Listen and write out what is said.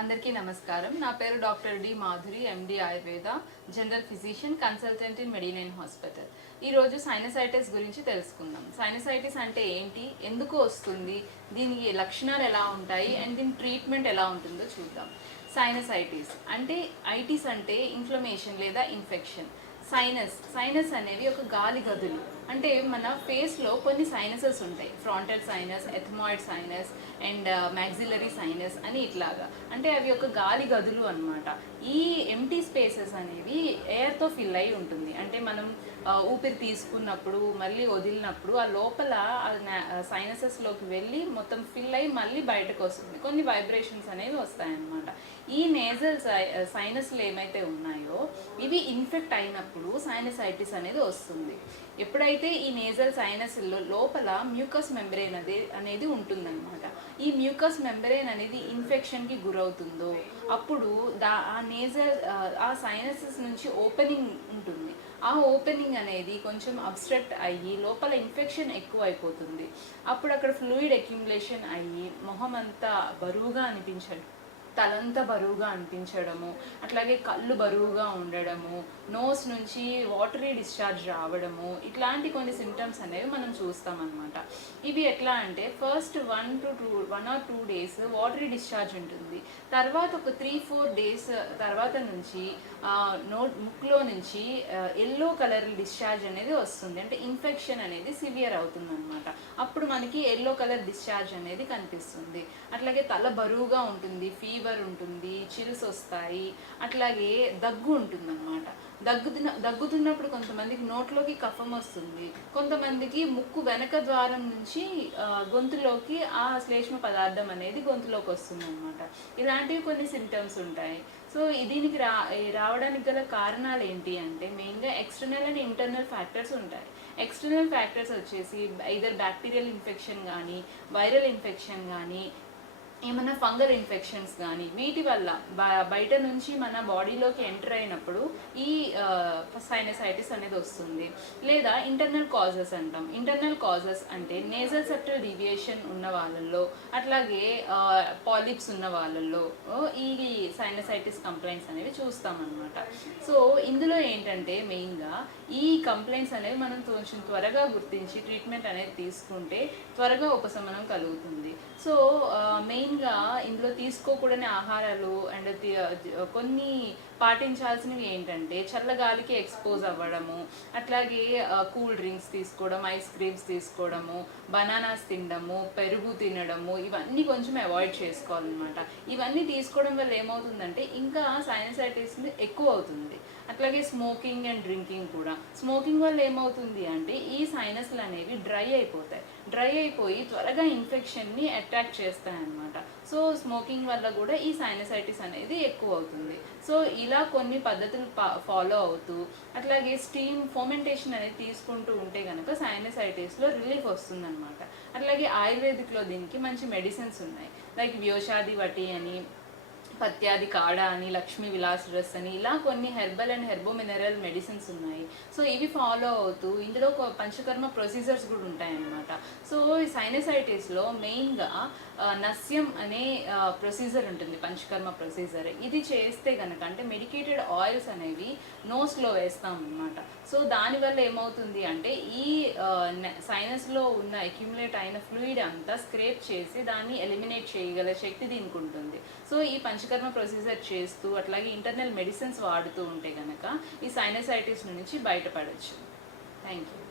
అందరికీ నమస్కారం. నా పేరు doctor D Madhuri MD Ayurveda general physician consultant in Medinine hospital. ఈరోజు సైనసైటిస్ గురించి తెలుసుకుందాం. సైనసైటిస్ అంటే ఏంటి? ఎందుకు వస్తుంది? దీనికి లక్షణాలు ఎలా ఉంటాయి? అండ్ దీని ట్రీట్మెంట్ ఎలా ఉంటుందో చూద్దాం. సైనసైటిస్ అంటే ఐటిస్ అంటే ఇన్ఫ్లమేషన్ లేదా ఇన్ఫెక్షన్. సైనస్ సైనస్ అనేవి ఒక గాలి గదులు అంటే మన ఫేస్లో కొన్ని సైనసెస్ ఉంటాయి. Frontal sinus ethmoid sinus and maxillary sinus అని ఇట్లాగా. అంటే అవి ఒక గాలి గదులు అనమాట ఈ ఎంటీ స్పేసెస్ అనేవి ఎయిర్తో ఫిల్ అయి ఉంటుంది. అంటే మనం uh, ఊపిరి తీసుకున్నప్పుడు మళ్ళీ వదిలినప్పుడు ఆ లోపల సైనసెస్లోకి వెళ్ళి మొత్తం ఫిల్ అయ్యి మళ్ళీ బయటకు వస్తుంది. కొన్ని వైబ్రేషన్స్ అనేవి వస్తాయన్నమాట. ఈ నేజల్ సైనస్లు uh, ఏమైతే ఉన్నాయో ఇవి ఇన్ఫెక్ట్ అయినప్పుడు సైనసైటిస్ అనేది వస్తుంది. ఎప్పుడైతే ఈ నేజల్ సైనస్ లోపల మ్యూకస్ మెంబ్రేన్ అది అనేది ఉంటుందన్నమాట. ఈ మ్యూకస్ మెంబ్రేన్ అనేది ఇన్ఫెక్షన్కి గురవుతుందో అప్పుడు దా ఆ నేజల్ ఆ సైనసెస్ నుంచి ఓపెనింగ్ ఉంటుంది. ఆ ఓపెనింగ్ అనేది కొంచెం అబ్స్ట్రక్ట్ అయ్యి లోపల ఇన్ఫెక్షన్ ఎక్కువ అయిపోతుంది అప్పుడు అక్కడ ఫ్లూయిడ్ అక్యుములేషన్ అయ్యి మొహం అంతా బరువుగా అనిపించడం తలంతా బరువుగా అనిపించడము అట్లాగే కళ్ళు బరువుగా ఉండడము నోస్ నుంచి వాటరీ డిశ్చార్జ్ రావడము ఇట్లాంటి కొన్ని సిమ్టమ్స్ అనేవి మనం చూస్తామన్నమాట. ఇవి ఎట్లా అంటే first one to two one or two days watery discharge ఉంటుంది. తర్వాత ఒక త్రీ ఫోర్ డేస్ తర్వాత నుంచి నో ముక్కులో నుంచి ఎల్లో కలర్ డిశ్చార్జ్ అనేది వస్తుంది. అంటే ఇన్ఫెక్షన్ అనేది సివియర్ అవుతుంది అనమాట అప్పుడు మనకి ఎల్లో కలర్ డిశ్చార్జ్ అనేది కనిపిస్తుంది. అట్లాగే తల బరువుగా ఉంటుంది ఫీవర్ ఉంటుంది చిరుసు వస్తాయి అట్లాగే దగ్గు ఉంటుందన్నమాట. దగ్గుతున్న దగ్గుతున్నప్పుడు కొంతమందికి నోట్లోకి కఫం వస్తుంది. కొంతమందికి ముక్కు వెనక ద్వారం నుంచి గొంతులోకి ఆ శ్లేష్మ పదార్థం అనేది గొంతులోకి వస్తుంది అనమాట ఇలాంటివి కొన్ని సిమ్టమ్స్ ఉంటాయి. సో దీనికి రా రావడానికి గల కారణాలు ఏంటి అంటే మెయిన్గా ఎక్స్టర్నల్ అండ్ ఇంటర్నల్ ఫ్యాక్టర్స్ ఉంటాయి. ఎక్స్టర్నల్ ఫ్యాక్టర్స్ వచ్చేసి ఇదర్ బ్యాక్టీరియల్ ఇన్ఫెక్షన్ కానీ వైరల్ ఇన్ఫెక్షన్ కానీ ఏమైనా ఫంగల్ ఇన్ఫెక్షన్స్ కానీ వీటి వల్ల బయట నుంచి మన బాడీలోకి ఎంటర్ అయినప్పుడు ఈ సైనసైటిస్ అనేది వస్తుంది. లేదా ఇంటర్నల్ కాజెస్ అంటాం. ఇంటర్నల్ కాజెస్ అంటే నేజల్ సెప్టల్ డీవియేషన్ ఉన్న వాళ్ళల్లో అట్లాగే పాలిప్స్ ఉన్న వాళ్ళల్లో ఈ సైనసైటిస్ కంప్లైంట్స్ అనేవి చూస్తామన్నమాట. సో ఇందులో ఏంటంటే మెయిన్గా ఈ కంప్లైంట్స్ అనేవి మనం కొంచెం త్వరగా గుర్తించి ట్రీట్మెంట్ అనేది తీసుకుంటే త్వరగా ఉపశమనం కలుగుతుంది. సో మెయిన్ మెయిన్గా ఇందులో తీసుకోకూడని ఆహారాలు అండ్ కొన్ని పాటించాల్సినవి ఏంటంటే చల్లగాలికి ఎక్స్పోజ్ అవ్వడము అట్లాగే కూల్ డ్రింక్స్ తీసుకోవడం ఐస్ క్రీమ్స్ తీసుకోవడము బనానాస్ తినడము పెరుగు తినడము ఇవన్నీ కొంచెం అవాయిడ్ చేసుకోవాలన్నమాట. ఇవన్నీ తీసుకోవడం వల్ల ఏమవుతుందంటే ఇంకా సైనసైటిస్ ఎక్కువ అవుతుంది. అట్లాగే స్మోకింగ్ అండ్ డ్రింకింగ్ కూడా. స్మోకింగ్ వల్ల ఏమవుతుంది అంటే ఈ సైనస్లు అనేవి డ్రై అయిపోతాయి. డ్రై అయిపోయి త్వరగా ఇన్ఫెక్షన్ని అట్రాక్ట్ చేస్తాయన్నమాట. సో స్మోకింగ్ వల్ల కూడా ఈ సైనసైటిస్ అనేది ఎక్కువ అవుతుంది. సో ఇలా కొన్ని పద్ధతులు ఫాలో అవుతూ అట్లాగే స్టీమ్ ఫోమెంటేషన్ అనేది తీసుకుంటూ ఉంటే కనుక సైనసైటిస్లో రిలీఫ్ వస్తుందన్నమాట. అట్లాగే ఆయుర్వేదిక్లో దీనికి మంచి మెడిసిన్స్ ఉన్నాయి. లైక్ వ్యోషాది వటి అని పత్యాది కాడ అని లక్ష్మీ విలాస్ డ్రెస్ అని ఇలా కొన్ని herbal and herbo mineral medicines ఉన్నాయి. సో ఇవి ఫాలో అవుతూ ఇందులో పంచకర్మ ప్రొసీజర్స్ కూడా ఉంటాయన్నమాట. సో ఈ సైనసైటిస్లో మెయిన్గా నస్యం అనే ప్రొసీజర్ ఉంటుంది పంచకర్మ ప్రొసీజర్. ఇది చేస్తే కనుక అంటే మెడికేటెడ్ ఆయిల్స్ అనేవి నోస్లో వేస్తాం అన్నమాట సో దానివల్ల ఏమవుతుంది అంటే ఈ సైనస్లో ఉన్న అక్యుములేట్ అయిన ఫ్లూయిడ్ అంతా స్క్రేప్ చేసి దాన్ని ఎలిమినేట్ చేయగల శక్తి దీనికి ఉంటుంది. సో ఈ పంచకర్మ ప్రొసీజర్ చేస్తూ అట్లాగే ఇంటర్నల్ మెడిసిన్స్ వాడుతూ ఉంటే కనుక ఈ సైనసైటిస్ నుంచి బయటపడవచ్చు థ్యాంక్ యూ